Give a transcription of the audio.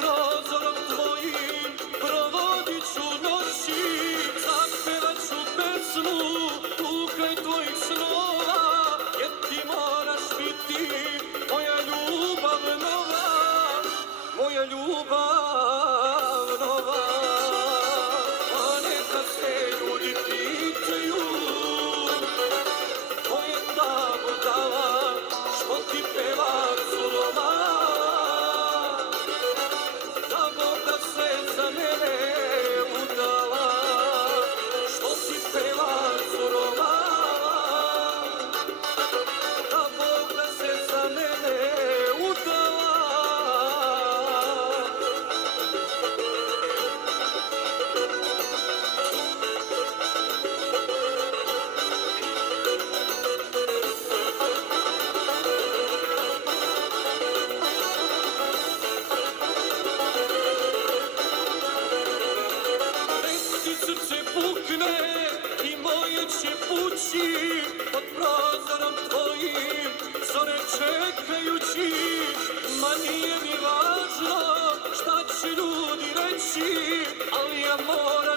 prozorom tvojim provodit ću noći, zapjevat ću pesmu tu kraj tvojih snova, jer ti moraš biti moja ljubav nova, moja ljubav nova. A neka se ljudi pitaju ko je ta budala što ti peva surova, da Boga se za mene udala, što ti peva surova, da Boga se za mene udala. Srce pukne i moje će pući pod prozorom tvojim, zore čekajući. Ma nije mi važno šta će ljudi reći, ali ja moram